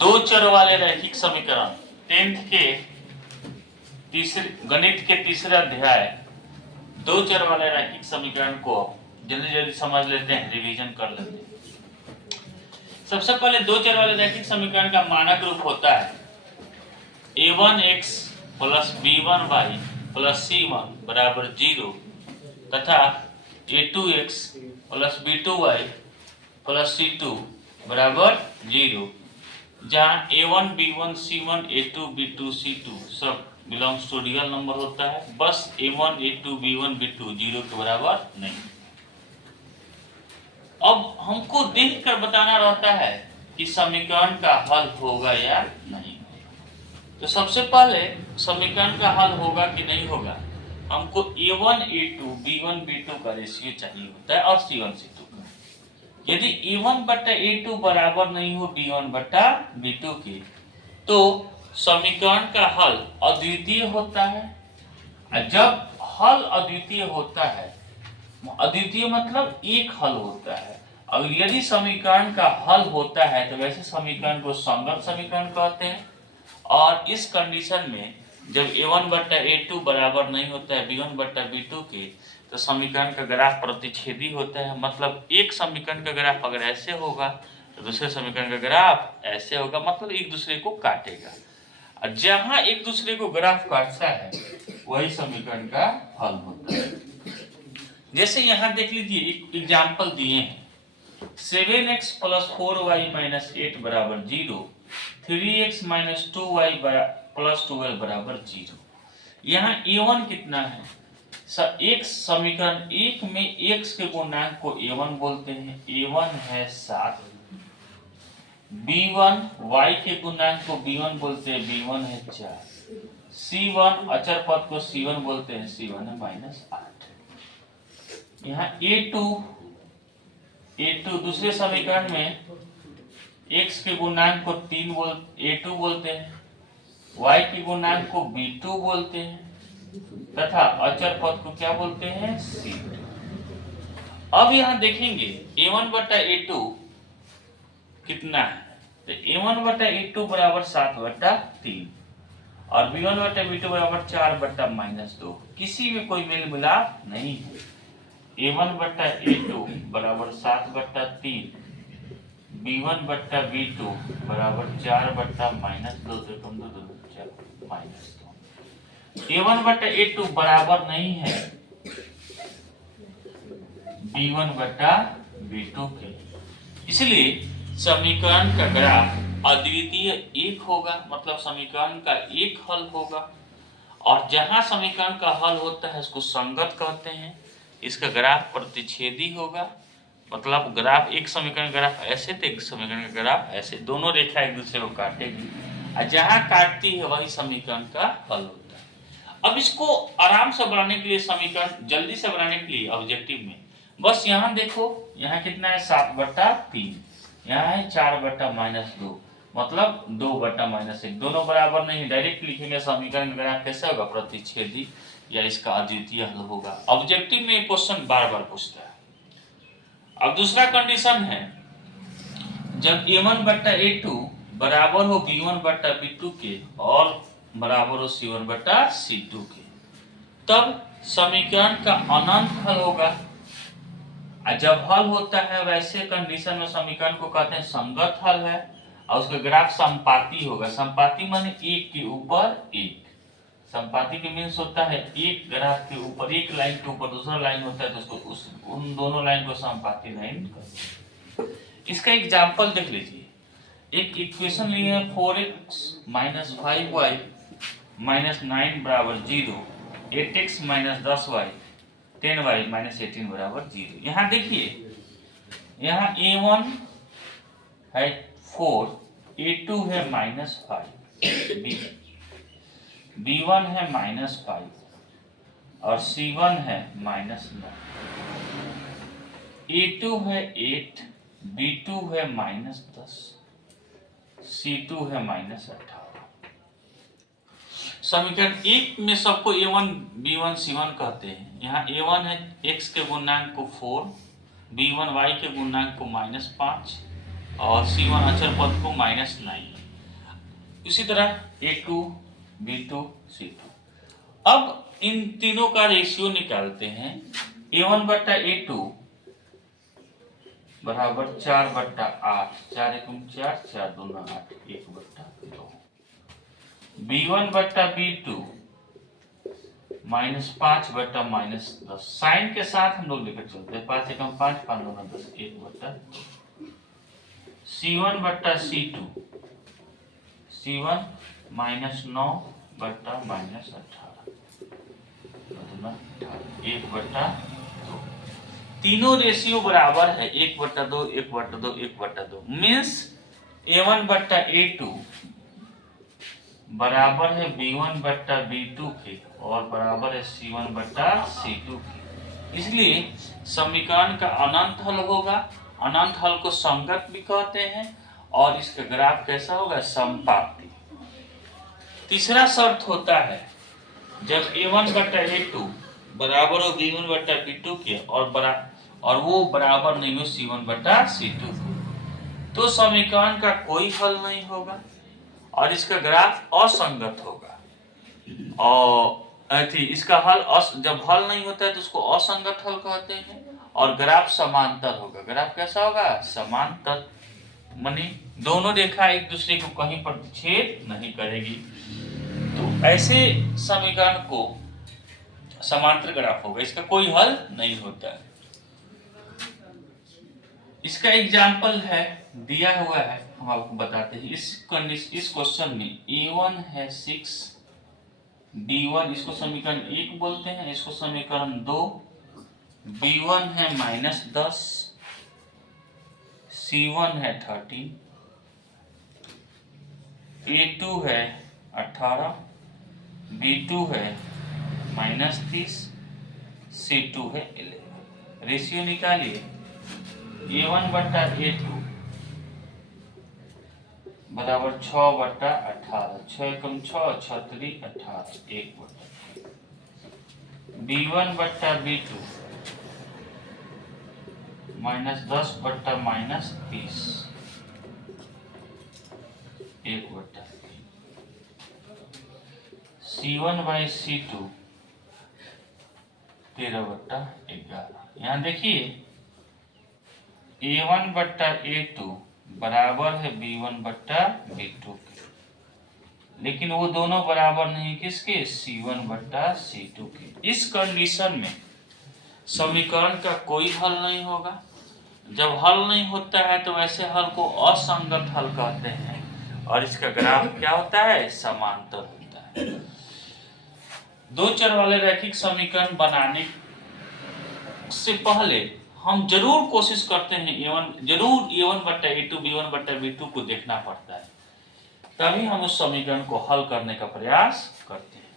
दो चर वाले रैखिक समीकरण 10th के तीसरे गणित के तीसरे अध्याय दो चर वाले रैखिक समीकरण को जल्दी जल्दी समझ लेते हैं, रिवीजन कर लेते हैं। सबसे पहले दो चर वाले रैखिक समीकरण का मानक रूप होता है a1x plus b1y plus c1 बराबर 0 तथा a2x plus b2y plus c2 बराबर 0, जहाँ a1 b1 c1 a2 b2 c2 सब बिलोंग्स टू रियल नंबर होता है, बस a1 a2 b1 b2 0 के बराबर नहीं। अब हमको देख कर बताना रहता है कि समीकरण का हल होगा या नहीं। तो सबसे पहले समीकरण का हल होगा कि नहीं होगा, हमको a1 a2 b1 b2 का रेशियो चाहिए होता है और c1 c2 का। यदि a1 बटा a2 बराबर नहीं हो b1 बटा b2 के, तो समीकरण का हल अद्वितीय होता है। जब हल अद्वितीय होता है, अद्वितीय मतलब एक हल होता है। अब यदि समीकरण का हल होता है तो वैसे समीकरण को संगत समीकरण कहते हैं। और इस कंडीशन में जब a1 बटा a2 बराबर नहीं होता है b1 बटा b2 के, तो समीकरण का ग्राफ प्रतिच्छेदी होता है। मतलब एक समीकरण का ग्राफ अगर ऐसे होगा तो दूसरे समीकरण का ग्राफ ऐसे होगा, मतलब एक दूसरे को काटेगा। और जहां एक दूसरे को ग्राफ काटता है वही समीकरण का हल होता है। जैसे यहाँ देख लीजिए, एक एग्जाम्पल दिए हैं 7x प्लस 4y माइनस 8 बराबर 0, 3x माइनस 2y प्लस 12 बराबर 0। यहाँ a1 कितना है? एक समीकरण एक में x के गुणांक को a1 बोलते हैं, a1 है 7। b1 y के गुणांक को b1 बोलते हैं, b1 है 4। c1 अचर पद को c1 बोलते हैं, c1 है माइनस 8। यहाँ a2 दूसरे समीकरण में x के गुणांक को a2 बोलते हैं, y के गुणांक को b2 बोलते हैं तथा अचर पद को क्या बोलते हैं, c2। अब यहाँ देखेंगे a1 बटा a2 कितना है, तो a1 बटा a2 बराबर 7 बटा 3 और b1 बटा b2 बराबर 4 बटा माइनस 2। किसी में कोई मेल मिलाप नहीं है। a1 बटा a2 बराबर 7 बटा 3, b1 बटा b2 बराबर 4 बटा माइनस 2 से कम 2 माइनस 2। a1 बटा a2 बराबर नहीं है b1 बटा b2 के, इसलिए समीकरण का ग्राफ अद्वितीय एक होगा, मतलब समीकरण का एक हल होगा। और जहां समीकरण का हल होता है उसको संगत कहते हैं। इसका ग्राफ प्रतिच्छेदी होगा, मतलब ग्राफ एक समीकरण ग्राफ ऐसे तो एक समीकरण का ग्राफ ऐसे, दोनों रेखा एक दूसरे को काटेगी और जहां काटती है वही समीकरण का हल होता है। अब इसको आराम से बनाने के लिए, समीकरण जल्दी से बनाने के लिए ऑब्जेक्टिव में बस यहाँ देखो, यहाँ कितना है 7 बटा 3, यहाँ है 4 बटा माइनस 2, मतलब 2 बटा माइनस 1, दोनों बराबर नहीं। डायरेक्ट लिखेंगे समीकरण का ग्राफ कैसे होगा, प्रतिच्छेदी या इसका अद्वितीय हल होगा। ऑब्जेक्टिव में क्वेश्चन बार बार पूछता है। अब दूसरा कंडीशन है, जब a1 बटा a2 बराबर हो b1 बटा b2 के और बराबर हो c1 बटा c2 के, तब समीकरण का अनंत हल होगा। जब हल होता है वैसे कंडीशन में समीकरण को कहते हैं संगत हल है और उसका ग्राफ संपाती होगा। संपाती माने एक के ऊपर एक। संपाती के मीन्स होता है एक ग्राफ के ऊपर, एक लाइन के ऊपर दूसरा लाइन होता है तो उसको उन दोनों लाइन को संपाती लाइन कहते हैं। इसका एग्जांपल देख लीजिए, एक इक्वेशन लिए है 4x माइनस 5y माइनस 9 बराबर 0, 8x minus 10y 10y minus 18 बराबर 0। यहाँ देखिए, यहाँ a1 है 4, a2 है माइनस 5, b1 है माइनस 5 और c1 है माइनस 9, a2 है 8, b2 है माइनस 10, c2 है माइनस 18। समीकरण एक में सबको a1 b1 c1 कहते हैं। यहाँ a1 है x के गुणांक को 4, b1 y के गुणांक को -5 और c1 अचर पद को -9। इसी तरह A2 B2 C2। अब इन तीनों का रेशियो निकालते हैं। A1 बट्टा A2 बराबर 4/8, 4 एकम 4, 4 दूना 8, 1/2। B1 बट्टा B2 -5/-10। साइन के साथ हम लोग लेकर चलते हैं, 5 एकम 5, 5 दूना 10, 1/2। C1 बट्टा C2 C1 -9/-18, 1/2। तीनों रेशियो बराबर है, 1/2, 1/2, 1/2। मीन्स A1 बट्टा A2 बराबर है B1 बट्टा B2 के और बराबर है C1 बट्टा C2 के। इसलिए समीकरण का अनंत हल होगा। अनंत हल को संगत भी कहते हैं और इसका ग्राफ कैसा होगा, समपाती। तीसरा शर्त होता है जब A1 बट्टा A2 बराबर हो B1 बट्टा B2 के और वो बराबर नहीं हो C1 बट्टा C2 के, तो समीकरण का कोई हल नहीं होगा और इसका ग्राफ असंगत होगा। और इसका हल जब हल नहीं होता है तो उसको असंगत हल कहते हैं और ग्राफ समांतर होगा। ग्राफ कैसा होगा, समांतर, माने दोनों रेखा एक दूसरे को कहीं प्रतिच्छेद नहीं करेगी। तो ऐसे समीकरण को समांतर ग्राफ होगा, इसका कोई हल नहीं होता है। इसका एग्जाम्पल है दिया हुआ है, हम आपको बताते हैं। इस क्वेश्चन में A1 है 6, B1 इसको समीकरण 1 बोलते हैं, इसको समीकरण 2, B1 है -10, C1 है 13, A2 है 18, B2 है -30, C2 है 11। रेशियो निकालिए। A1 बट्टा A2 बराबर 6/18, 6 एकम 6, 6 3 18, 1/2। B1 बट्टा B2 -10/-30, 1/3। C1 by C2 13/11। यहाँ देखिए A1 बट्टा A2 बराबर है B1 बट्टा B2 के, लेकिन वो दोनों बराबर नहीं किसके, C1 बट्टा C2 के। इस कंडीशन में समीकरण का कोई हल नहीं होगा। जब हल नहीं होता है तो ऐसे हल को असंगत हल कहते हैं और इसका ग्राफ क्या होता है, समांतर होता है। दो चर वाले रैखिक समीकरण बनाने से पहले हम जरूर कोशिश करते हैं A1 बट्टा A2 B1 बट्टा B2 को देखना पड़ता है, तभी हम उस समीकरण को हल करने का प्रयास करते हैं।